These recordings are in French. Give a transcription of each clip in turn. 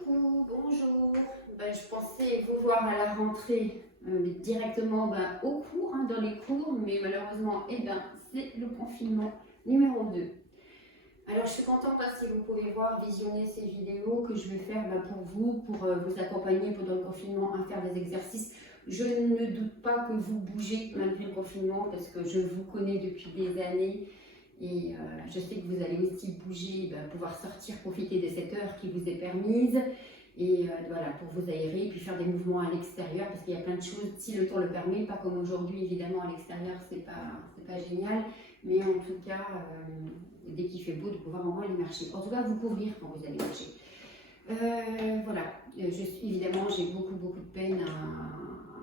Coucou, bonjour. Je pensais vous voir à la rentrée directement au cours, dans les cours, mais malheureusement, c'est le confinement numéro 2. Alors, je suis contente si vous pouvez voir, visionner ces vidéos que je vais faire pour vous, pour vous accompagner pendant le confinement à faire des exercices. Je ne doute pas que vous bougez malgré le confinement parce que je vous connais depuis des années. Et je sais que vous allez aussi bouger, pouvoir sortir, profiter de cette heure qui vous est permise. Et voilà, pour vous aérer, puis faire des mouvements à l'extérieur, parce qu'il y a plein de choses, si le temps le permet, pas comme aujourd'hui, évidemment, à l'extérieur, c'est pas génial. Mais en tout cas, dès qu'il fait beau, de pouvoir au moins aller marcher. En tout cas, vous couvrir quand vous allez marcher. Voilà, évidemment, j'ai beaucoup de peine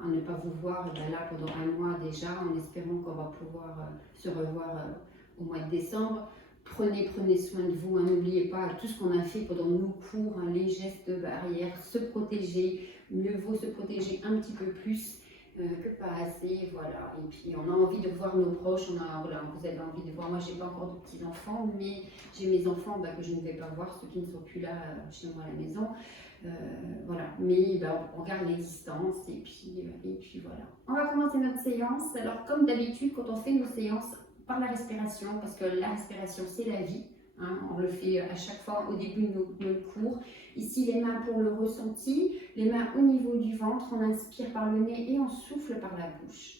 à ne pas vous voir là pendant un mois déjà, en espérant qu'on va pouvoir se revoir au mois de décembre. Prenez soin de vous, n'oubliez pas tout ce qu'on a fait pendant nos cours, les gestes barrières, se protéger, mieux vaut se protéger un petit peu plus que pas assez, voilà. Et puis on a envie de voir nos proches, voilà, vous avez envie de voir, moi j'ai pas encore de petits enfants, mais j'ai mes enfants que je ne vais pas voir, ceux qui ne sont plus là chez moi à la maison. Voilà, mais on garde les distances et puis voilà. On va commencer notre séance. Alors comme d'habitude, quand on fait nos séances par la respiration, parce que la respiration c'est la vie, on le fait à chaque fois au début de nos cours. Ici les mains pour le ressenti, les mains au niveau du ventre, on inspire par le nez et on souffle par la bouche.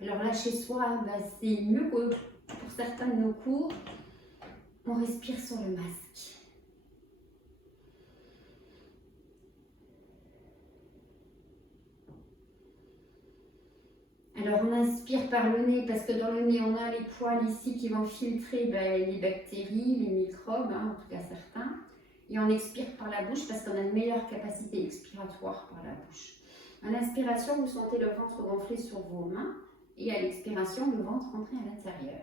Alors là chez soi, c'est mieux que pour certains de nos cours, on respire sur le masque. Alors on inspire par le nez parce que dans le nez on a les poils ici qui vont filtrer les bactéries, les microbes, en tout cas certains. Et on expire par la bouche parce qu'on a une meilleure capacité expiratoire par la bouche. À l'inspiration, vous sentez le ventre gonfler sur vos mains et à l'expiration, le ventre rentrer à l'intérieur.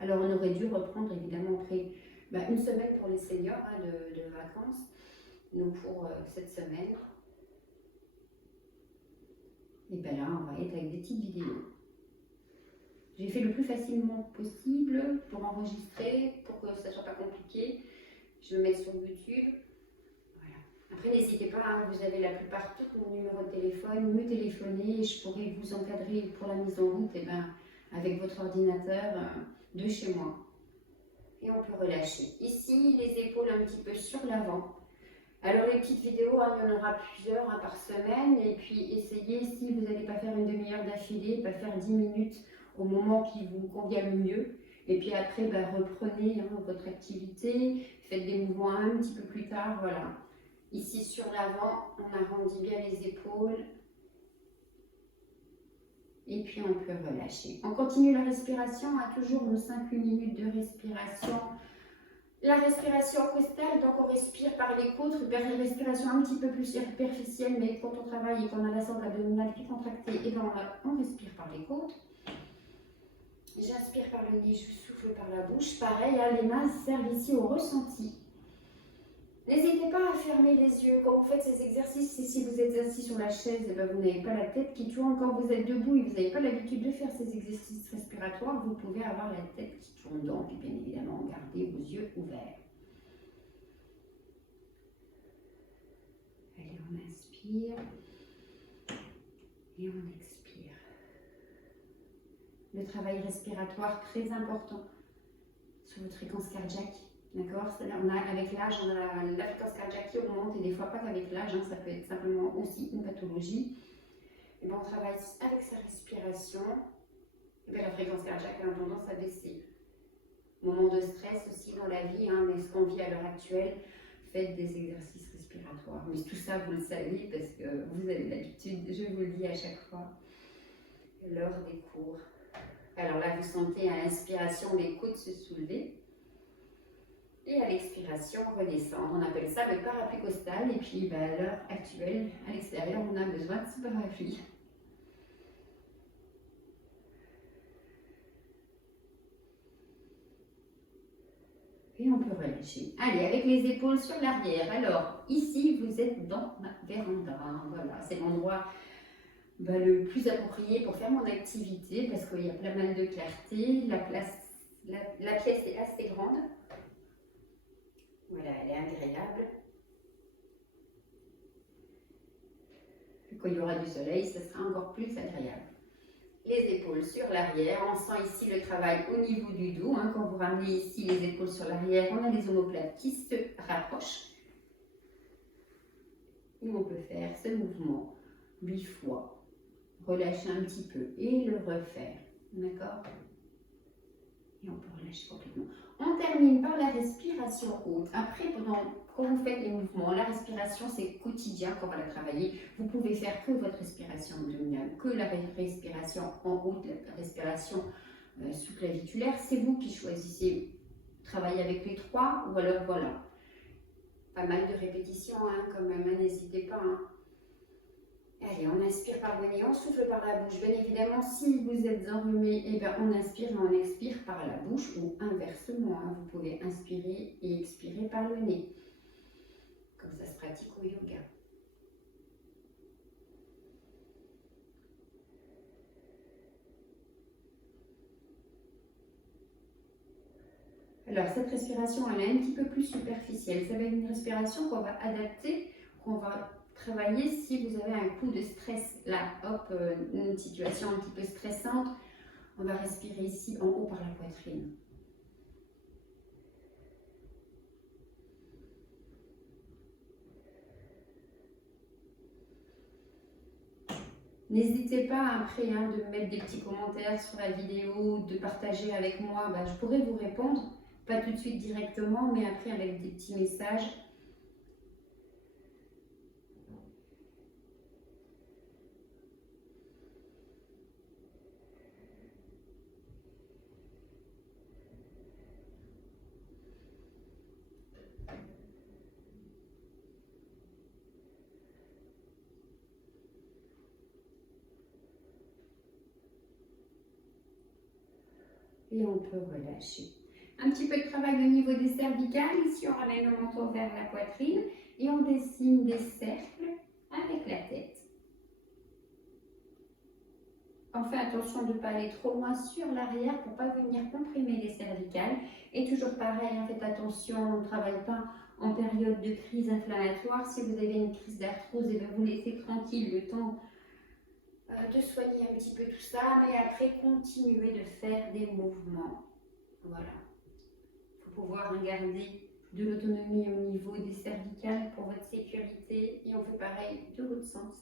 Alors on aurait dû reprendre évidemment après une semaine pour les seniors de vacances, nous pour cette semaine. Et là on va être avec des petites vidéos. J'ai fait le plus facilement possible pour enregistrer, pour que ça ne soit pas compliqué. Je vais mettre sur YouTube. Voilà. Après n'hésitez pas, vous avez la plupart tous mon numéro de téléphone, me téléphoner et je pourrai vous encadrer pour la mise en route avec votre ordinateur de chez moi. Et on peut relâcher. Ici, les épaules un petit peu sur l'avant. Alors les petites vidéos, il y en aura plusieurs par semaine. Et puis essayez, si vous n'allez pas faire une demi-heure d'affilée, faire 10 minutes au moment qui vous convient le mieux. Et puis après, reprenez votre activité, faites des mouvements un petit peu plus tard. Voilà. Ici sur l'avant, on arrondit bien les épaules. Et puis on peut relâcher. On continue la respiration, toujours nos 5 minutes de respiration. La respiration costale, donc on respire par les côtes, une respiration un petit peu plus superficielle, mais quand on travaille et qu'on a la sangle abdominale qui est contractée, on respire par les côtes. J'inspire par le nez, je souffle par la bouche. Pareil, les mains servent ici au ressenti. N'hésitez pas à fermer les yeux quand vous faites ces exercices. Si vous êtes assis sur la chaise, vous n'avez pas la tête qui tourne. Quand vous êtes debout et vous n'avez pas l'habitude de faire ces exercices respiratoires, vous pouvez avoir la tête qui tourne. Donc, bien évidemment, gardez vos yeux ouverts. Allez, on inspire et on expire. Le travail respiratoire très important sur votre fréquence cardiaque. D'accord, avec l'âge, on a la fréquence cardiaque qui augmente et des fois pas qu'avec l'âge, ça peut être simplement aussi une pathologie. Et on travaille avec sa respiration. Et la fréquence cardiaque a tendance à baisser. Moment de stress aussi dans la vie, mais ce qu'on vit à l'heure actuelle, faites des exercices respiratoires. Mais tout ça, vous le savez parce que vous avez l'habitude, je vous le dis à chaque fois, lors des cours. Alors là, vous sentez à l'inspiration les coudes se soulever. Et à l'expiration, redescendre. On appelle ça le parapluie costal. Et puis, à l'heure actuelle, à l'extérieur, on a besoin de ce parapluie. Et on peut relâcher. Allez, avec les épaules sur l'arrière. Alors, ici, vous êtes dans ma véranda. Voilà, c'est l'endroit le plus approprié pour faire mon activité parce qu'il y a pas mal de clarté. La pièce est assez grande. Voilà, elle est agréable. Et quand il y aura du soleil, ce sera encore plus agréable. Les épaules sur l'arrière. On sent ici le travail au niveau du dos. Quand vous ramenez ici les épaules sur l'arrière, on a les omoplates qui se rapprochent. Et on peut faire ce mouvement 8 fois. Relâcher un petit peu et le refaire. D'accord? Et on peut relâcher complètement. On termine par la respiration haute. Après, quand vous faites les mouvements, la respiration, c'est quotidien qu'on va la travailler. Vous pouvez faire que votre respiration abdominale, que la respiration en haut, la respiration sous-claviculaire. C'est vous qui choisissez. Travailler avec les trois ou alors voilà. Pas mal de répétitions quand même, n'hésitez pas. Allez, on inspire par le nez, on souffle par la bouche. Bien évidemment, si vous êtes enrhumé, on inspire et on expire par la bouche ou inversement. Vous pouvez inspirer et expirer par le nez. Comme ça se pratique au yoga. Alors, cette respiration, elle est un petit peu plus superficielle. Ça va être une respiration qu'on va adapter, qu'on va travailler si vous avez un coup de stress. Là, hop, une situation un petit peu stressante, on va respirer ici en haut par la poitrine. N'hésitez pas après de mettre des petits commentaires sur la vidéo, de partager avec moi. Je pourrais vous répondre, pas tout de suite directement, mais après avec des petits messages. Et on peut relâcher. Un petit peu de travail au niveau des cervicales. Ici, on ramène le menton vers la poitrine et on dessine des cercles avec la tête. On fait attention de ne pas aller trop loin sur l'arrière pour ne pas venir comprimer les cervicales. Et toujours pareil, faites attention, on ne travaille pas en période de crise inflammatoire. Si vous avez une crise d'arthrose, vous laissez tranquille le temps de soigner un petit peu tout ça, mais après continuez de faire des mouvements. Voilà. Il faut pouvoir garder de l'autonomie au niveau des cervicales pour votre sécurité et on fait pareil de l'autre sens.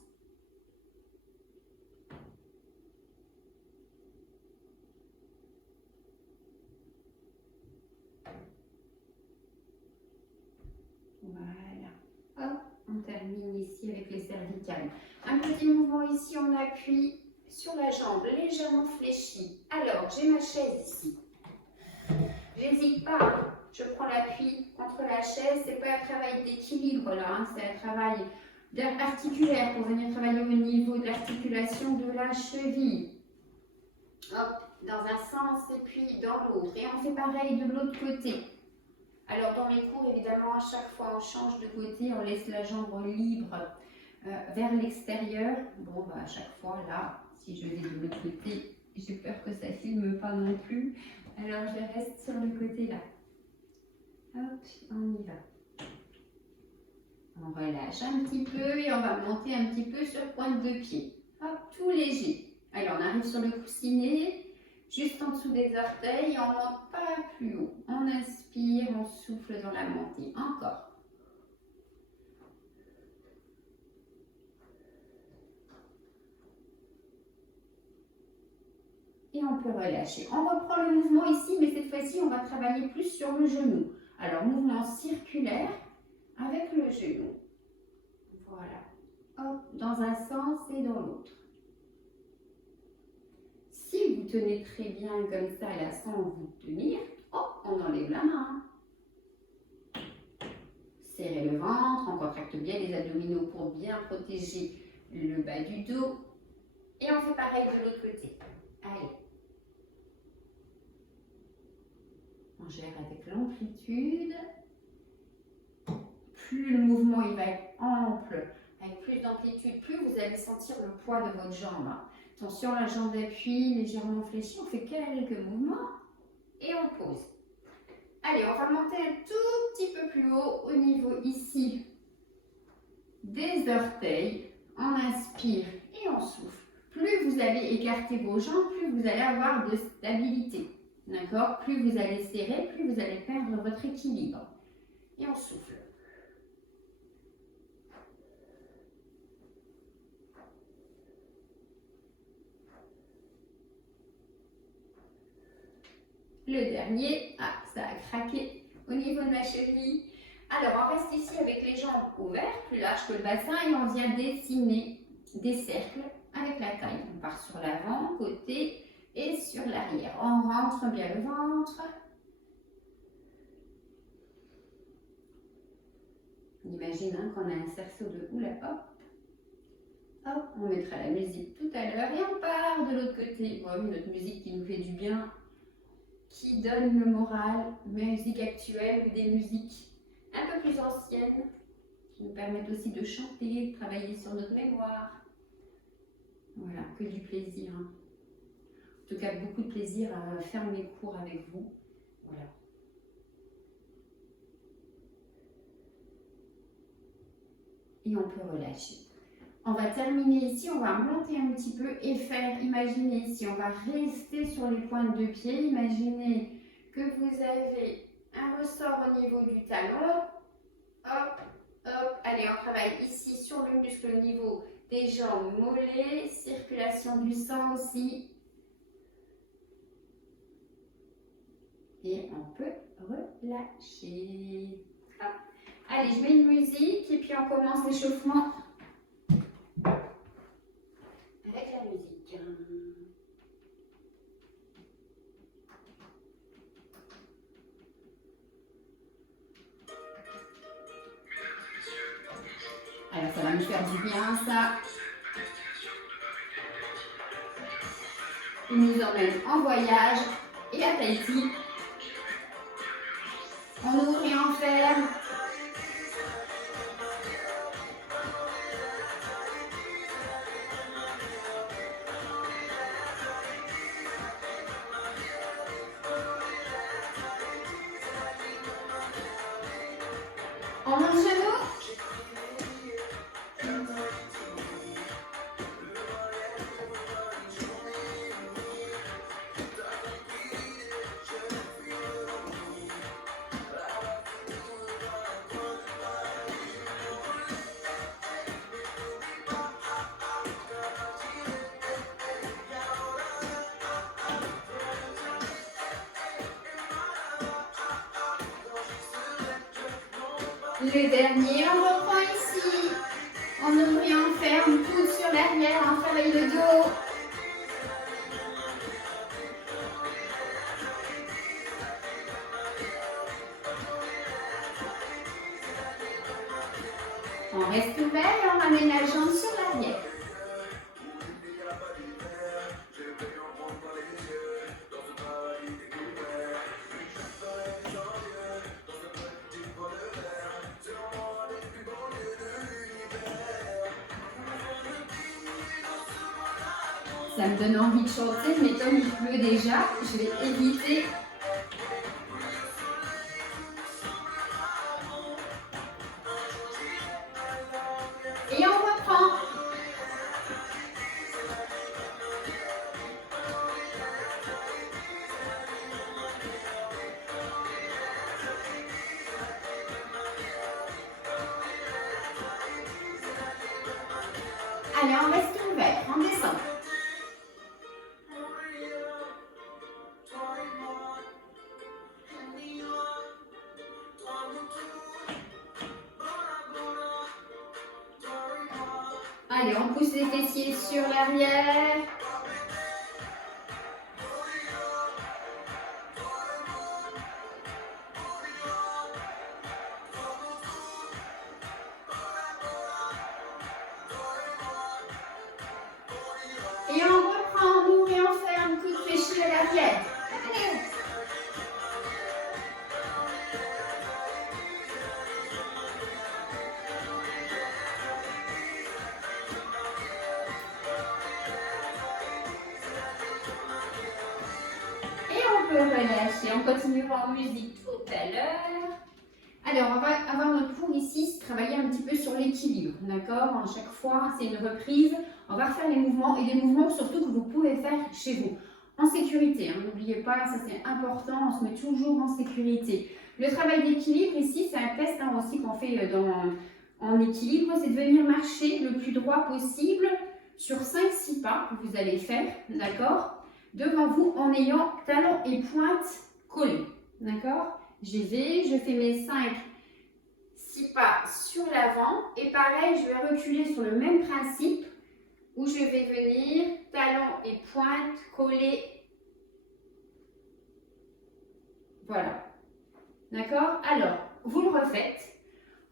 Voilà. Hop, on termine ici avec les cervicales. Un petit mouvement ici, on appuie sur la jambe légèrement fléchie. Alors, j'ai ma chaise ici. J'hésite pas, je prends l'appui contre la chaise. C'est pas un travail d'équilibre là, c'est un travail articulaire pour venir travailler au niveau de l'articulation de la cheville. Hop, dans un sens et puis dans l'autre. Et on fait pareil de l'autre côté. Alors dans les cours, évidemment, à chaque fois on change de côté, on laisse la jambe libre vers l'extérieur. Bon, à chaque fois là, si je vais de l'autre côté, j'ai peur que ça ne filme pas non plus. Alors je reste sur le côté là. Hop, on y va. On relâche un petit peu et on va monter un petit peu sur pointe de pied. Hop, tout léger. Alors on arrive sur le coussinet. Juste en dessous des orteils, on ne monte pas plus haut. On inspire, on souffle dans la montée. Encore. Et on peut relâcher. On reprend le mouvement ici, mais cette fois-ci, on va travailler plus sur le genou. Alors, mouvement circulaire avec le genou. Voilà. Hop, dans un sens et dans l'autre. Si vous tenez très bien comme ça, là, sans vous tenir, hop, on enlève la main. Serrez le ventre, on contracte bien les abdominaux pour bien protéger le bas du dos. Et on fait pareil de l'autre côté. Allez. On gère avec l'amplitude. Plus le mouvement il va être ample, avec plus d'amplitude, plus vous allez sentir le poids de votre jambe. Attention, la jambe d'appui légèrement fléchie. On fait quelques mouvements et on pose. Allez, on va monter un tout petit peu plus haut au niveau ici des orteils. On inspire et on souffle. Plus vous allez écarter vos jambes, plus vous allez avoir de stabilité. D'accord? Plus vous allez serrer, plus vous allez perdre votre équilibre. Et on souffle. Le dernier, ça a craqué au niveau de la cheville. Alors, on reste ici avec les jambes ouvertes, plus larges que le bassin, et on vient dessiner des cercles avec la taille. On part sur l'avant, côté et sur l'arrière. On rentre bien le ventre. On imagine qu'on a un cerceau de hula hop. Hop, on mettra la musique tout à l'heure et on part de l'autre côté. Voilà, notre musique qui nous fait du bien, qui donne le moral, musique actuelle ou des musiques un peu plus anciennes qui nous permettent aussi de chanter, de travailler sur notre mémoire. Voilà, que du plaisir. En tout cas, beaucoup de plaisir à faire mes cours avec vous. Voilà. Et on peut relâcher. On va terminer ici, on va monter un petit peu et faire, imaginez ici, on va rester sur les pointes de pied. Imaginez que vous avez un ressort au niveau du talon. Hop, hop. Allez, on travaille ici sur le muscle au niveau des jambes, mollets, circulation du sang aussi. Et on peut relâcher. Hop. Allez, je mets une musique et puis on commence l'échauffement avec la musique. Alors ça va nous faire du bien ça. Il nous emmène en voyage et à Tahiti. On ouvre et on ferme. On monte le genou. Le dernier, on reprend ici. On ouvre et on ferme, coude sur l'arrière, on travaille le dos. On reste ouvert et on ramène la jambe sur l'arrière. Ça me donne envie de chanter, mais comme il pleut déjà, je vais éviter. Et on reprend. Allez, on reste ouvert, on descend. Allez, on pousse les fessiers sur l'arrière. Et on reprend, on ouvre et on ferme, coude fléchi à l'arrière. relâcher. On continuera en musique tout à l'heure. Alors, on va avoir notre cours ici, travailler un petit peu sur l'équilibre, d'accord? À chaque fois, c'est une reprise. On va refaire les mouvements et des mouvements surtout que vous pouvez faire chez vous. En sécurité, hein, n'oubliez pas, ça c'est important, on se met toujours en sécurité. Le travail d'équilibre ici, c'est un test hein, aussi qu'on fait en équilibre, c'est de venir marcher le plus droit possible sur 5-6 pas que vous allez faire, d'accord? Devant vous en ayant talons et pointes collés, d'accord? J'y vais, je fais mes 5-6 pas sur l'avant et pareil, je vais reculer sur le même principe où je vais venir talons et pointes collés. Voilà. D'accord? Alors, vous le refaites.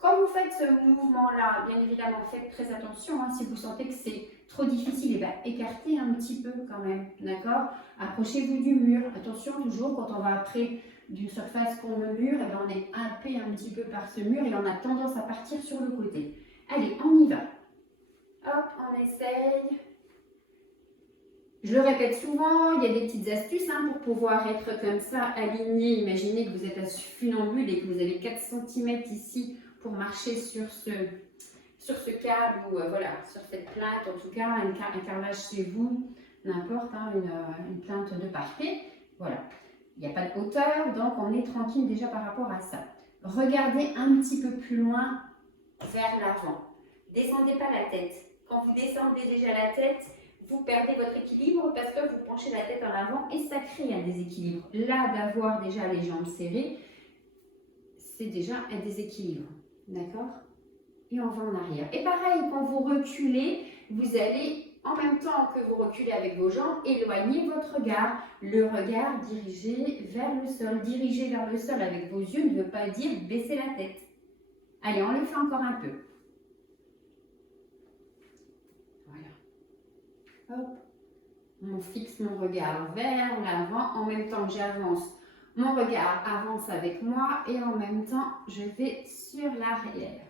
Quand vous faites ce mouvement-là, bien évidemment, faites très attention. Hein, si vous sentez que c'est trop difficile, eh bien, écartez un petit peu quand même. D'accord? Approchez-vous du mur. Attention, toujours, quand on va après d'une surface qu'on le mur, eh bien, on est happé un petit peu par ce mur et on a tendance à partir sur le côté. Allez, on y va. Hop, on essaye. Je le répète souvent, il y a des petites astuces hein, pour pouvoir être comme ça, aligné. Imaginez que vous êtes à funambule et que vous avez 4 cm ici pour marcher sur ce câble ou voilà, sur cette plainte, en tout cas, un carrelage chez vous, n'importe, hein, une plainte de parquet. Voilà, il n'y a pas de hauteur, donc on est tranquille déjà par rapport à ça. Regardez un petit peu plus loin vers l'avant. Descendez pas la tête. Quand vous descendez déjà la tête, vous perdez votre équilibre parce que vous penchez la tête en avant et ça crée un déséquilibre. Là, d'avoir déjà les jambes serrées, c'est déjà un déséquilibre. D'accord? Et on va en arrière. Et pareil, quand vous reculez, vous allez, en même temps que vous reculez avec vos jambes, éloigner votre regard. Le regard dirigé vers le sol. Diriger vers le sol avec vos yeux ne veut pas dire baisser la tête. Allez, on le fait encore un peu. Hop. On fixe mon regard vers l'avant en même temps que j'avance. Mon regard avance avec moi et en même temps, je vais sur l'arrière.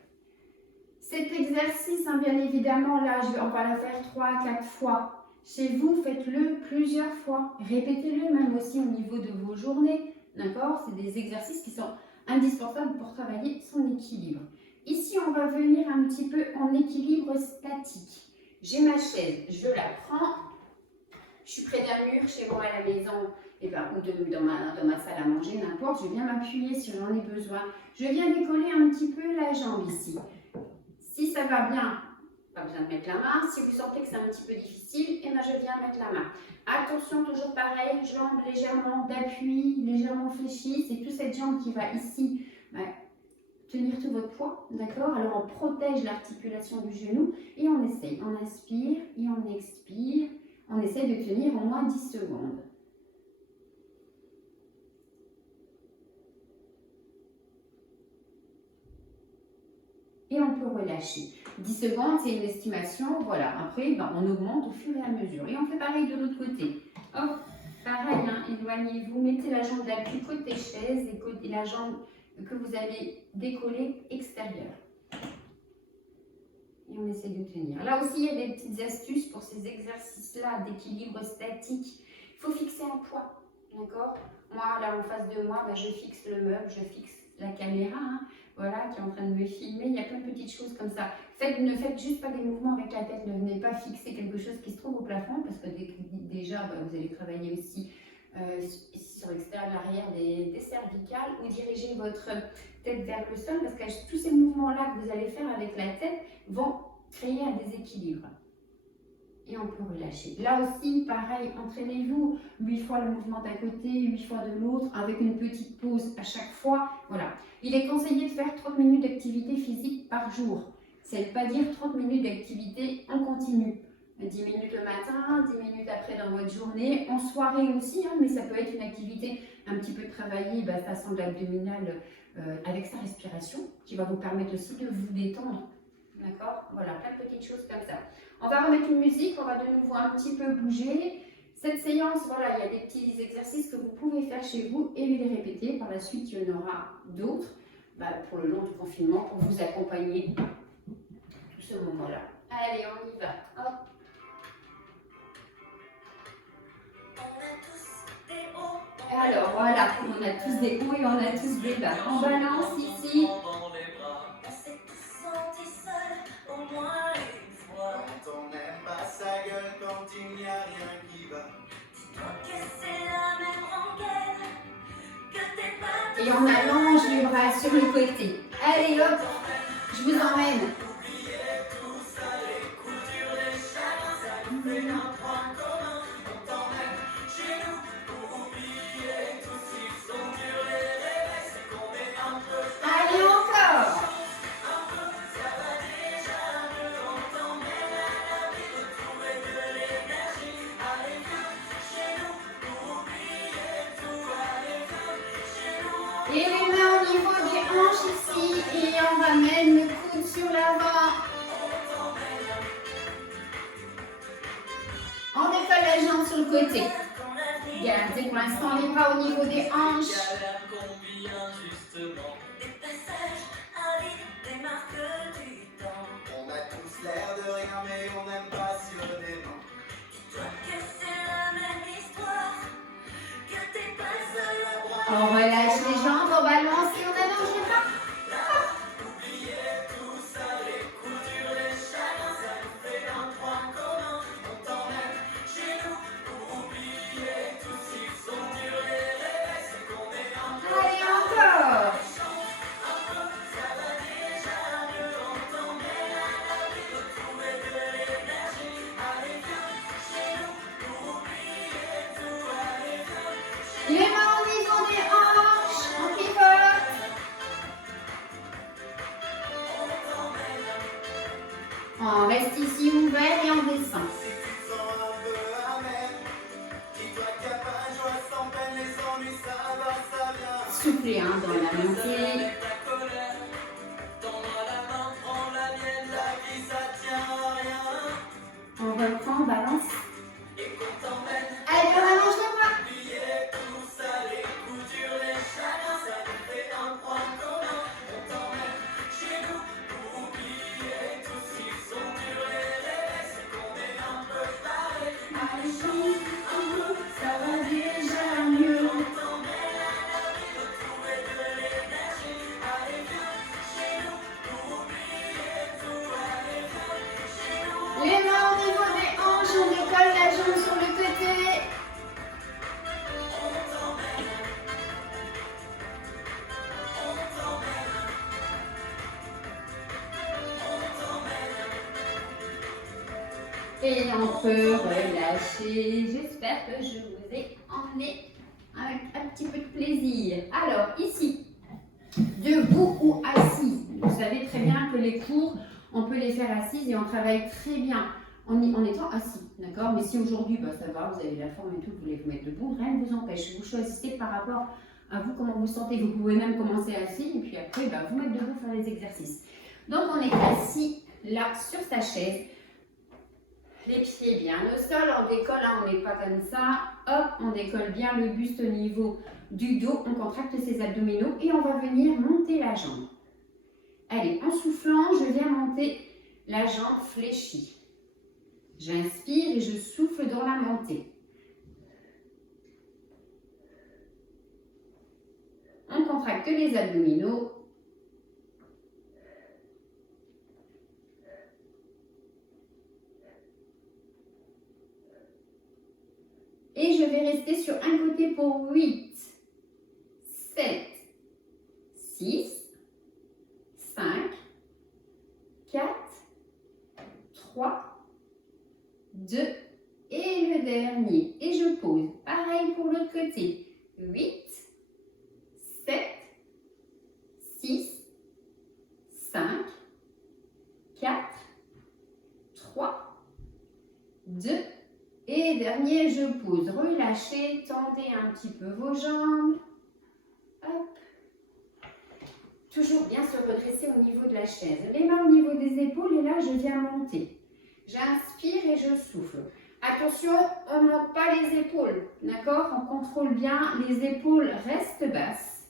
Cet exercice, hein, bien évidemment, là, on va le faire 3-4 fois. Chez vous, faites-le plusieurs fois. Répétez-le même aussi au niveau de vos journées. D'accord? C'est des exercices qui sont indispensables pour travailler son équilibre. Ici, on va venir un petit peu en équilibre statique. J'ai ma chaise, je la prends, je suis près d'un mur chez moi à la maison ou dans ma salle à manger, n'importe, je viens m'appuyer si j'en ai besoin. Je viens décoller un petit peu la jambe ici. Si ça va bien, pas besoin de mettre la main. Si vous sentez que c'est un petit peu difficile, je viens mettre la main. Attention, toujours pareil, jambe légèrement d'appui, légèrement fléchie. C'est toute cette jambe qui va ici tenir tout votre poids, d'accord? Alors on protège l'articulation du genou et on essaye. On inspire et on expire. On essaye de tenir au moins 10 secondes. Et on peut relâcher. 10 secondes, c'est une estimation. Voilà, après, on augmente au fur et à mesure. Et on fait pareil de l'autre côté. Hop, pareil, hein, éloignez-vous. Mettez la jambe d'appui côté chaise et la jambe que vous allez décoller extérieure. Et on essaie de tenir. Là aussi, il y a des petites astuces pour ces exercices-là d'équilibre statique. Il faut fixer un poids, d'accord? Moi, là, en face de moi, je fixe le meuble, je fixe la caméra, hein, voilà, qui est en train de me filmer. Il y a plein de petites choses comme ça. Ne faites juste pas des mouvements avec la tête. Ne venez pas fixer quelque chose qui se trouve au plafond, parce que déjà, vous allez travailler aussi sur l'extérieur, l'arrière des cervicales, ou diriger votre tête vers le sol, parce que tous ces mouvements-là que vous allez faire avec la tête vont créer un déséquilibre. Et on peut relâcher. Là aussi, pareil, entraînez-vous 8 fois le mouvement d'un côté, 8 fois de l'autre, avec une petite pause à chaque fois. Voilà. Il est conseillé de faire 30 minutes d'activité physique par jour. Ça ne veut pas dire 30 minutes d'activité en continu. 10 minutes le matin, 10 minutes après dans votre journée, en soirée aussi, hein, mais ça peut être une activité un petit peu travaillée, façon de l'abdominal avec sa respiration, qui va vous permettre aussi de vous détendre. D'accord? Voilà, plein de petites choses comme ça. On va remettre une musique, on va de nouveau un petit peu bouger. Cette séance, voilà, il y a des petits exercices que vous pouvez faire chez vous et les répéter. Par la suite, il y en aura d'autres pour le long du confinement pour vous accompagner tout ce moment-là. Allez, on y va. Hop. Alors, Voilà, on a tous des hauts et on a tous des bas. On balance ici. Et on allonge les bras sur le côté. Allez hop, je vous emmène. Allez encore. Et les mains au niveau des hanches ici et on ramène le coude sur l'avant. On décolle la jambe sur le côté. Gardez pour l'instant les bras au niveau des hanches. On a tous l'air de rien mais on aime passionnément. On relâche les jambes, on balance et on allonge les bras. Allez, encore. Les mains au niveau des hanches, on pivote. On reste ici ouvert et on descend. Soufflez hein, dans la montée. On reprend, on balance. Allez, on allonge les bras. Ça va déjà mieux. Les mains au niveau des hanches, on décolle la jambe sur le côté. Et on peut relâcher. J'espère que je vous ai emmené avec un petit peu de plaisir. Alors, ici, debout ou assis. Vous savez très bien que les cours, on peut les faire assises et on travaille très bien en étant assis. D'accord? Mais si aujourd'hui, ça va, vous avez la forme et tout, vous voulez vous mettre debout, rien ne vous empêche. Vous choisissez par rapport à vous, comment vous sentez. Vous pouvez même commencer assis et puis après, vous mettre debout, faire les exercices. Donc, on est assis là sur sa chaise. Les pieds bien au sol, on décolle, hein, on n'est pas comme ça. Hop, on décolle bien le buste au niveau du dos, on contracte ses abdominaux et on va venir monter la jambe. Allez, en soufflant, je viens monter la jambe fléchie. J'inspire et je souffle dans la montée. On contracte les abdominaux. Et je vais rester sur un côté pour 8, 7, 6, 5, 4, 3, 2 et le dernier. Et je pose. Pareil pour l'autre côté. 8, 7, 6, 5, 4, 3, 2 et dernier, je pose. Relâchez, tendez un petit peu vos jambes. Hop. Toujours bien se redresser au niveau de la chaise. Les mains au niveau des épaules et là, je viens monter. J'inspire et je souffle. Attention, on ne monte pas les épaules. D'accord? On contrôle bien. Les épaules restent basses.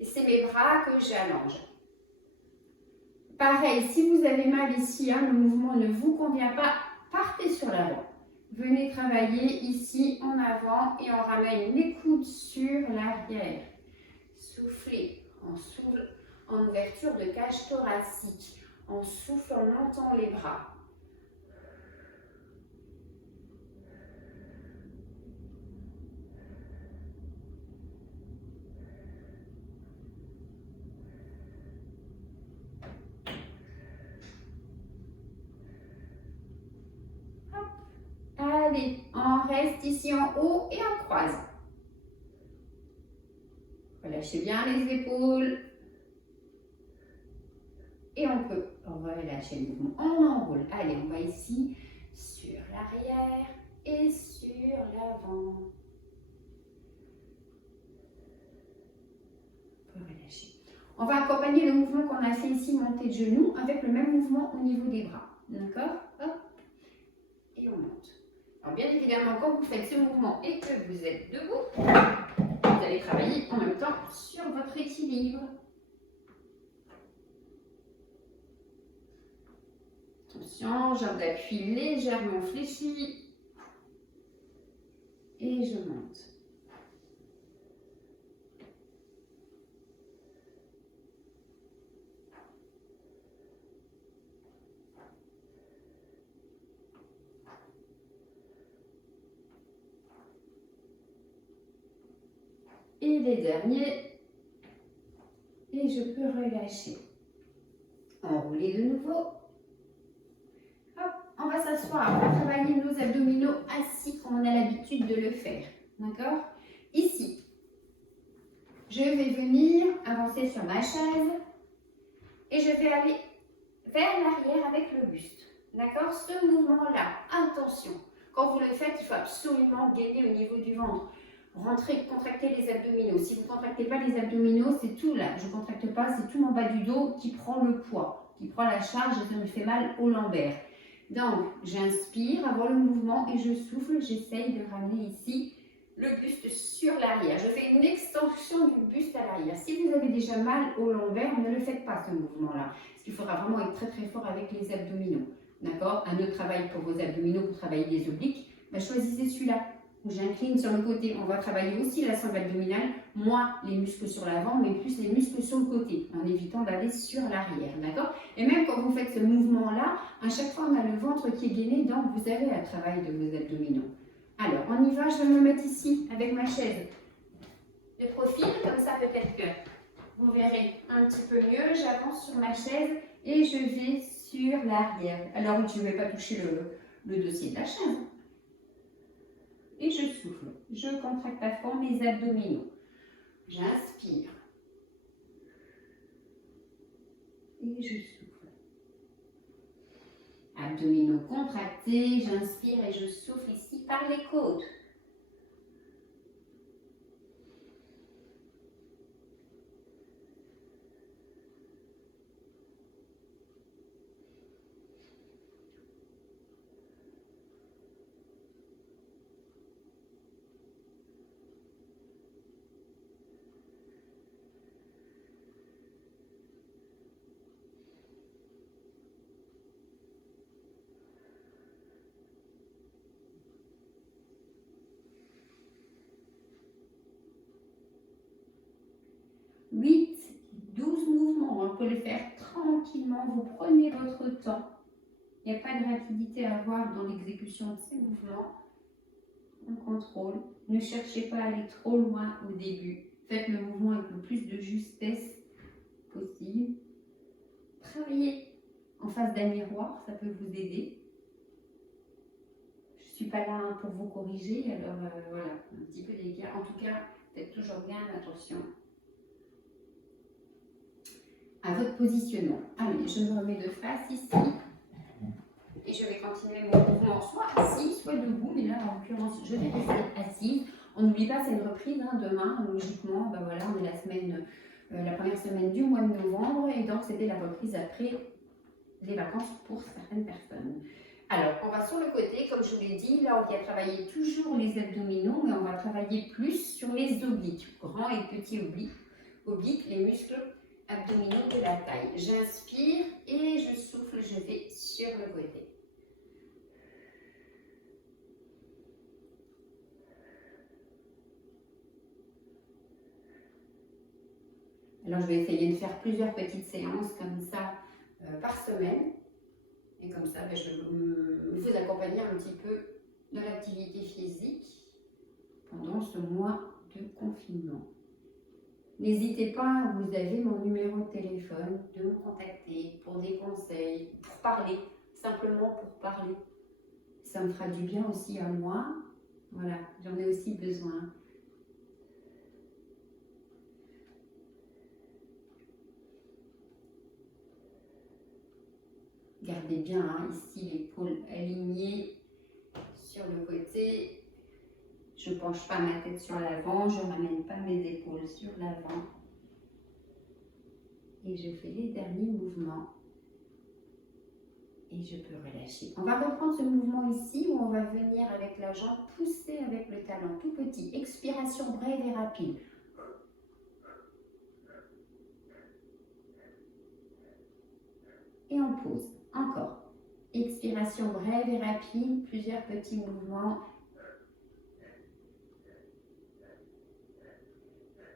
Et c'est mes bras que j'allonge. Pareil, si vous avez mal ici, le mouvement ne vous convient pas, partez sur l'avant. Venez travailler ici en avant et on ramène les coudes sur l'arrière. Soufflez en ouverture de cage thoracique. On souffle en montant les bras. Hop. Allez, on reste ici en haut et on croise. Relâchez bien les épaules. Et on peut relâcher le mouvement. On enroule. Allez, on va ici sur l'arrière et sur l'avant. On peut relâcher. On va accompagner le mouvement qu'on a fait ici, monter de genoux, avec le même mouvement au niveau des bras. D'accord? Hop. Et on monte. Alors bien évidemment, quand vous faites ce mouvement et que vous êtes debout, vous allez travailler en même temps sur votre équilibre. Attention, jambe d'appui légèrement fléchie. Et je monte. Et les derniers. Et je peux relâcher. Enrouler de nouveau. Hop, on va s'asseoir. On va travailler nos abdominaux assis comme on a l'habitude de le faire. D'accord? Ici, je vais venir avancer sur ma chaise et je vais aller vers l'arrière avec le buste. D'accord? Ce mouvement-là, attention. Quand vous le faites, il faut absolument gainer au niveau du ventre. Rentrez, contractez les abdominaux. Si vous ne contractez pas les abdominaux, c'est tout là. Je ne contracte pas, c'est tout en bas du dos qui prend le poids, qui prend la charge et ça me fait mal au lombaire. Donc, j'inspire avant le mouvement et je souffle. J'essaye de ramener ici le buste sur l'arrière. Je fais une extension du buste à l'arrière. Si vous avez déjà mal au lombaire, ne le faites pas ce mouvement-là. Parce qu'il faudra vraiment être très très fort avec les abdominaux. D'accord? Un autre travail pour vos abdominaux, pour travailler les obliques, choisissez celui-là. J'incline sur le côté. On va travailler aussi la sangle abdominale, moins les muscles sur l'avant, mais plus les muscles sur le côté, en évitant d'aller sur l'arrière, d'accord? Et même quand vous faites ce mouvement-là, à chaque fois on a le ventre qui est gainé, donc vous avez un travail de vos abdominaux. Alors, on y va, je vais me mettre ici, avec ma chaise de profil, comme ça peut-être que vous verrez un petit peu mieux. J'avance sur ma chaise et je vais sur l'arrière. Alors, je ne vais pas toucher le dossier de la chaise. Et je souffle. Je contracte à fond mes abdominaux. J'inspire. Et je souffle. Abdominaux contractés. J'inspire et je souffle ici par les côtes. Huit, 12 mouvements, on peut les faire tranquillement, vous prenez votre temps. Il n'y a pas de rapidité à avoir dans l'exécution de ces mouvements. On contrôle. Ne cherchez pas à aller trop loin au début. Faites le mouvement avec le plus de justesse possible. Travaillez en face d'un miroir, ça peut vous aider. Je ne suis pas là pour vous corriger, alors voilà, un petit peu délicat. En tout cas, faites toujours bien attention à votre positionnement. Allez, je me remets de face ici. Et je vais continuer mon mouvement soit assis, soit debout. Mais là, en l'occurrence, je vais rester assise. On n'oublie pas, c'est une reprise. Demain, logiquement, ben voilà, on est la première semaine du mois de novembre. Et donc, c'était la reprise après les vacances pour certaines personnes. Alors, on va sur le côté, comme je vous l'ai dit. Là, on vient travailler toujours les abdominaux, mais on va travailler plus sur les obliques. Grands et petits obliques, les muscles abdominaux de la taille. J'inspire et je souffle, je vais sur le côté. Alors je vais essayer de faire plusieurs petites séances comme ça par semaine. Et comme ça, je vais vous accompagner un petit peu de l'activité physique pendant ce mois de confinement. N'hésitez pas, vous avez mon numéro de téléphone, de me contacter pour des conseils, pour parler, simplement pour parler. Ça me fera du bien aussi à moi. Voilà, j'en ai aussi besoin. Gardez bien hein, ici l'épaule alignée sur le côté. Je ne penche pas ma tête sur l'avant, je ne ramène pas mes épaules sur l'avant. Et je fais les derniers mouvements. Et je peux relâcher. On va reprendre ce mouvement ici où on va venir avec la jambe pousser avec le talon tout petit. Expiration brève et rapide. Et on pose. Encore. Expiration brève et rapide. Plusieurs petits mouvements.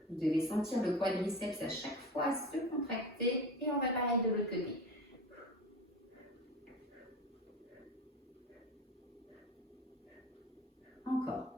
Vous devez sentir le quadriceps à chaque fois se contracter. Et on va pareil de l'autre côté. Encore.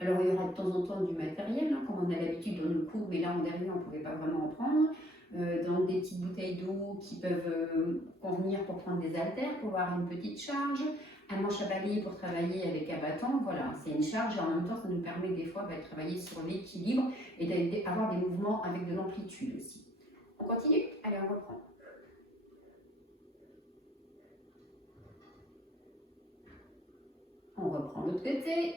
Alors il y aura de temps en temps du matériel, hein, comme on a l'habitude dans nos cours, mais là en dernier on ne pouvait pas vraiment en prendre. Dans des petites bouteilles d'eau qui peuvent convenir pour prendre des haltères, pour avoir une petite charge, un manche à balayer pour travailler avec un bâton, voilà, c'est une charge et en même temps ça nous permet des fois de travailler sur l'équilibre et d'avoir des mouvements avec de l'amplitude aussi. On continue? Allez, on reprend. On reprend l'autre côté.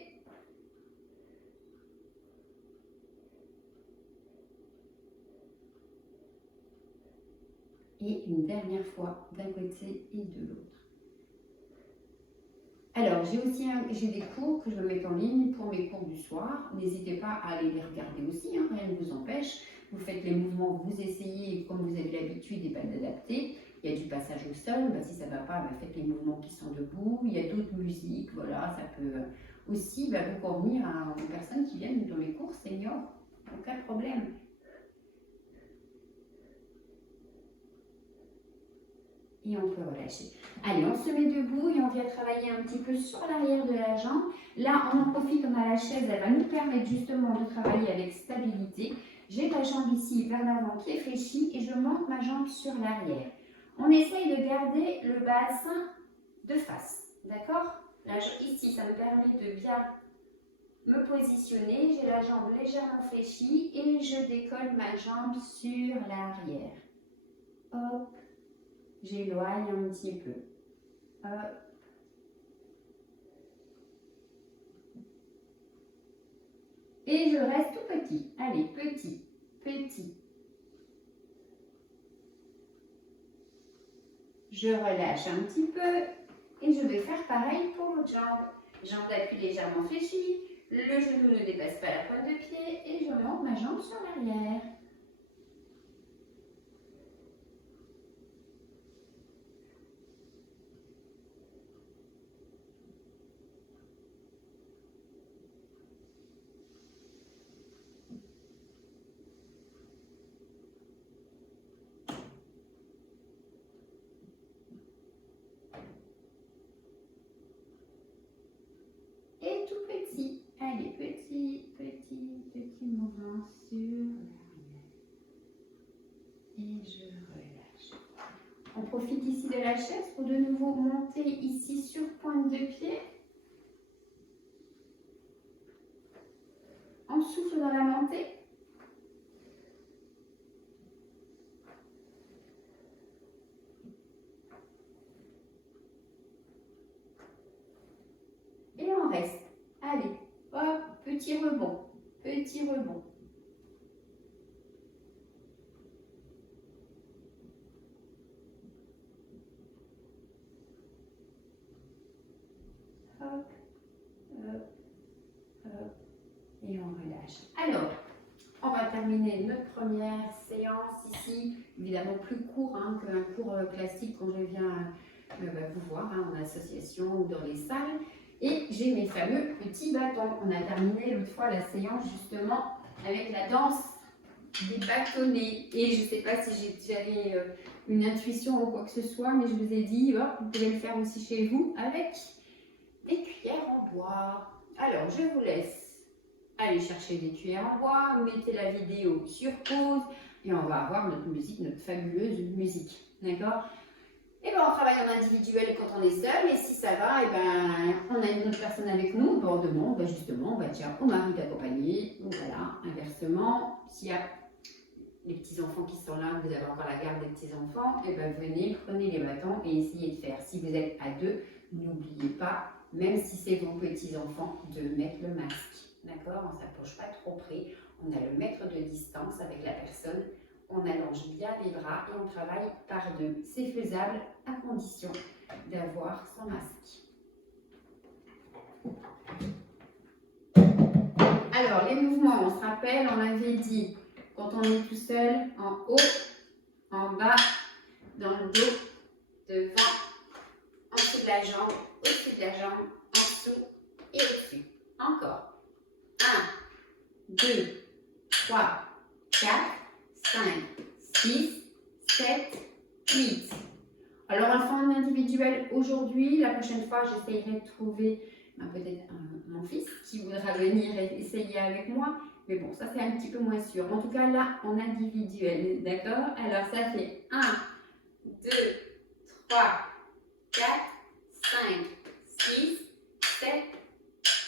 Et une dernière fois d'un côté et de l'autre. Alors, j'ai des cours que je vais mettre en ligne pour mes cours du soir. N'hésitez pas à aller les regarder aussi, hein, rien ne vous empêche. Vous faites les mouvements, vous essayez comme vous avez l'habitude et pas d'adapter. Il y a du passage au sol, si ça ne va pas, faites les mouvements qui sont debout. Il y a d'autres musiques, voilà, ça peut aussi vous convenir aux personnes qui viennent dans les cours seniors. Aucun problème. Et on peut relâcher. Allez, on se met debout et on vient travailler un petit peu sur l'arrière de la jambe. Là, on en profite, on a la chaise, elle va nous permettre justement de travailler avec stabilité. J'ai ma jambe ici vers l'avant qui est fléchie et je monte ma jambe sur l'arrière. On essaye de garder le bassin de face, d'accord? Ici, ça me permet de bien me positionner. J'ai la jambe légèrement fléchie et je décolle ma jambe sur l'arrière. Hop. J'éloigne un petit peu. Hop. Et je reste tout petit. Allez, petit, petit. Je relâche un petit peu et je vais faire pareil pour l'autre jambe. Jambe d'appui légèrement fléchie. Le genou ne dépasse pas la pointe de pied et je monte ma jambe sur l'arrière. Et tout petit. Allez, petit mouvement sur l'arrière. Et je relâche. On profite ici de la chaise pour de nouveau monter ici sur pointe de pied. On souffle dans la montée. Et on reste. Allez, hop, petit rebond, petit rebond. Hop, hop, hop, et on relâche. Alors, on va terminer notre première séance ici, évidemment plus court qu'un cours classique quand je viens vous voir en association ou dans les salles. Et j'ai mes fameux petits bâtons. On a terminé l'autre fois la séance justement avec la danse des bâtonnets. Et je ne sais pas si j'avais une intuition ou quoi que ce soit, mais je vous ai dit, hop, vous pouvez le faire aussi chez vous avec des cuillères en bois. Alors, je vous laisse aller chercher des cuillères en bois, mettez la vidéo sur pause et on va avoir notre musique, notre fabuleuse musique. D'accord? Et bien, on travaille en individuel quand on est seul, et si ça va, et ben, on a une autre personne avec nous, on demande ben, justement, ben, tiens, au mari d'accompagner, ou voilà, inversement, s'il y a les petits-enfants qui sont là, vous avez encore la garde des petits-enfants, et ben venez, prenez les bâtons et essayez de faire. Si vous êtes à deux, n'oubliez pas, même si c'est vos petits-enfants, de mettre le masque. D'accord? On ne s'approche pas trop près, on a le mètre de distance avec la personne, on allonge bien les bras et on travaille par deux. C'est faisable à condition d'avoir son masque. Alors, les mouvements, on se rappelle, on avait dit, quand on est tout seul, en haut, en bas, dans le dos, devant, en dessous de la jambe, au-dessus de la jambe, en dessous et au-dessus. Encore. 1, 2, 3, 4, 5, 6, 7, 8. Alors, on le fait en individuel aujourd'hui. La prochaine fois, j'essayerai de trouver peut-être mon fils qui voudra venir essayer avec moi. Mais bon, ça c'est un petit peu moins sûr. En tout cas, là, en individuel. D'accord? Alors, ça fait 1, 2, 3, 4, 5, 6, 7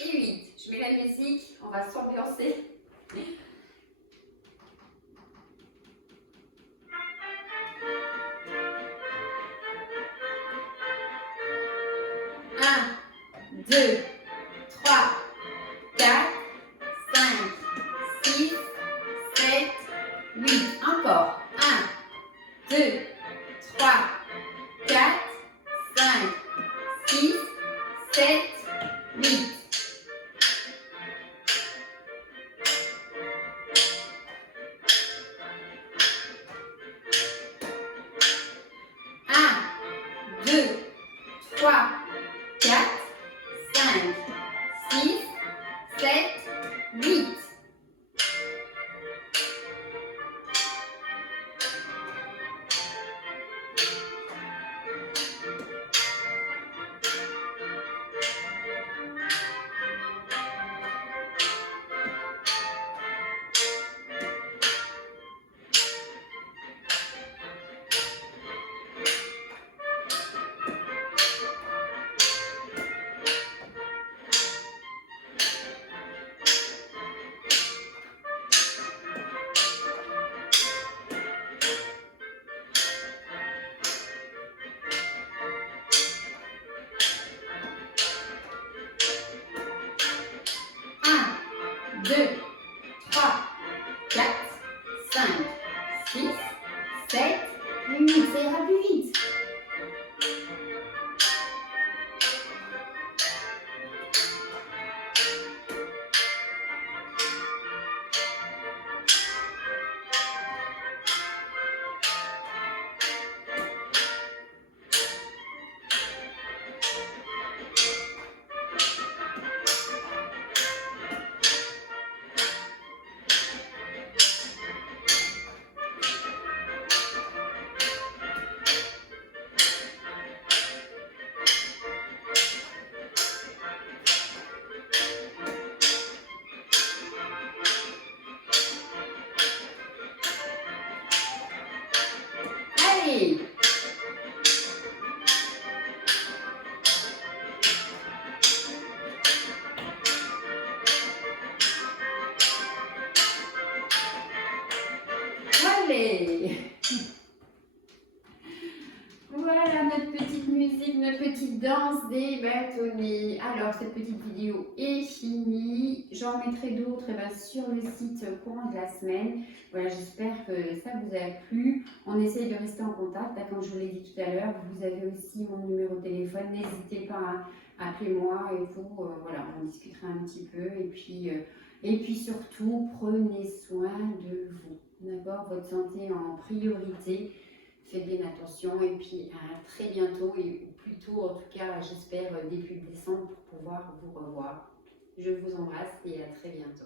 et 8. Je mets la musique. On va s'ambiancer. Un, 2, 3, 4, 5, 6, 7, 8. Encore. 1, 2, 3, 4, 5, 6, 7, 8. Un, 2, 3, 4, 5, 6, 7, 8. Un, 2, 3, 4, 5, 6, 7 et 8. Ça ira plus vite. Allez! Allez! Voilà notre petite musique, notre petite danse des bâtonnets. Alors, cette petite vidéo est finie. J'en mettrai d'autres sur le site courant de la semaine. Voilà, j'espère que ça vous a plu. On essaye de rester en contact. Comme je vous l'ai dit tout à l'heure, vous avez aussi mon numéro de téléphone. N'hésitez pas à appeler moi et vous. Voilà, on discutera un petit peu. Et puis surtout, prenez soin de vous. D'accord? Votre santé en priorité. Faites bien attention et puis à très bientôt et plutôt en tout cas j'espère début décembre pour pouvoir vous revoir. Je vous embrasse et à très bientôt.